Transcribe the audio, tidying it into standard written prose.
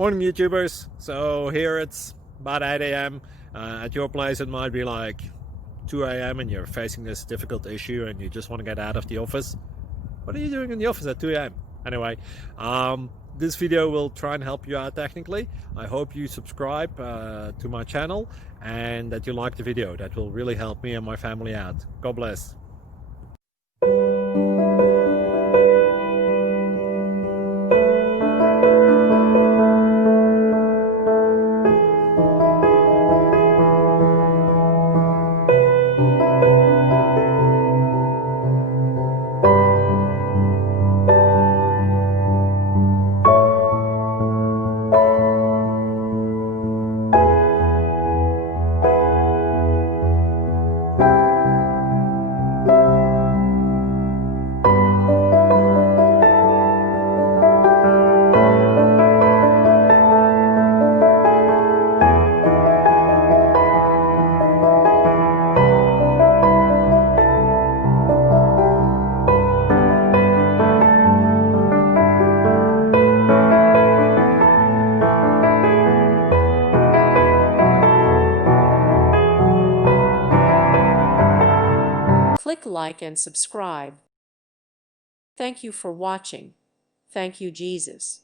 Morning YouTubers. So here it's about 8 a.m. At your place it might be like 2 a.m. and you're facing this difficult issue and you just want to get out of the office. What are you doing in the office at 2 a.m.? Anyway, this video will try and help you out technically. I hope you subscribe to my channel and that you like the video. That will really help me and my family out. God bless. Click like and subscribe. Thank you for watching. Thank you, Jesus.